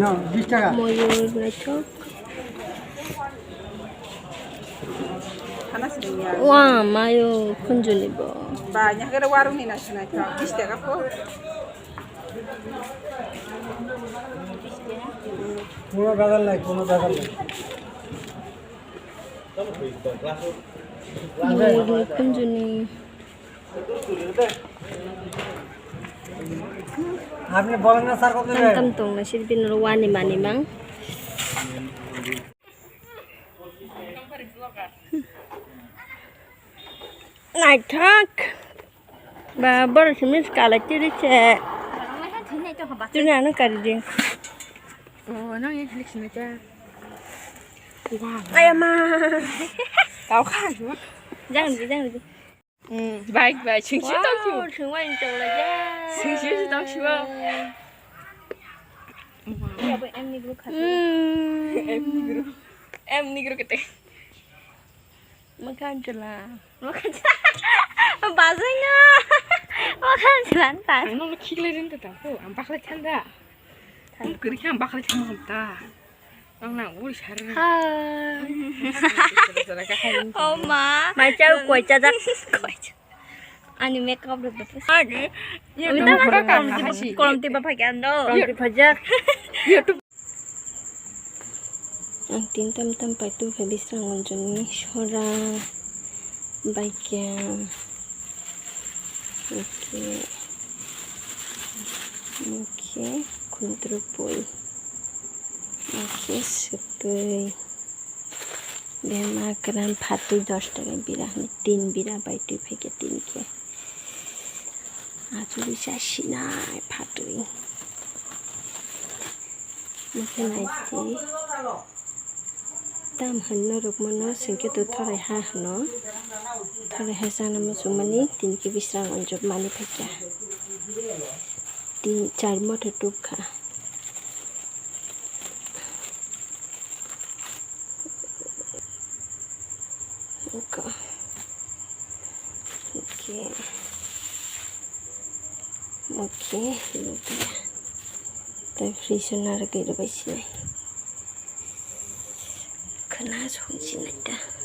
না 20 টাকা ময়ূর Nighthawk wah mayo kunjuni bo banyak ada warung nih nasi naik bis deh apa কোনো বাজার নাই কোনো বাজার নাই muyur kunjuni আপনি বলেন না স্যার কত নেবেন tam tong na silbin wani mani mang naitak ba bar simis kala tiri che tunya no kari ding oh nang ya Felix meja ay ma tahu kan jangan di baik baik singsi tahu sih chung wa in la ja singsi tahu sih ya bu em ni group khat em nih guru kete makan chela bazanya makan chela ta nóขี้เลยนั่นแต่ตัวอันบักเลยฉันด่าผมกรีดแค่บักเลยฉันมันตาน้องหนังอุ้ยชาร์ ha oma mai chau koi cha jak ani makeup được được ada kita kan kolom tiba pakai ando kolom tiba jak YouTube ang tintam tam pa tu habis rangon joni sora baiknya oke kuntrupul oke sepai bema keran patu 10 টাকা bira ni 3 bira bai tu pakai 3 ke aja bisa sinai patu mungkin aja tam hanno rukmano singke tu thorai ha hano thorai ha sana masumani 3 ke bisrang onjok mani phekya 3-4 motor tup kha oke lupa tapi frisonar ke itu pasti kena sunyi nada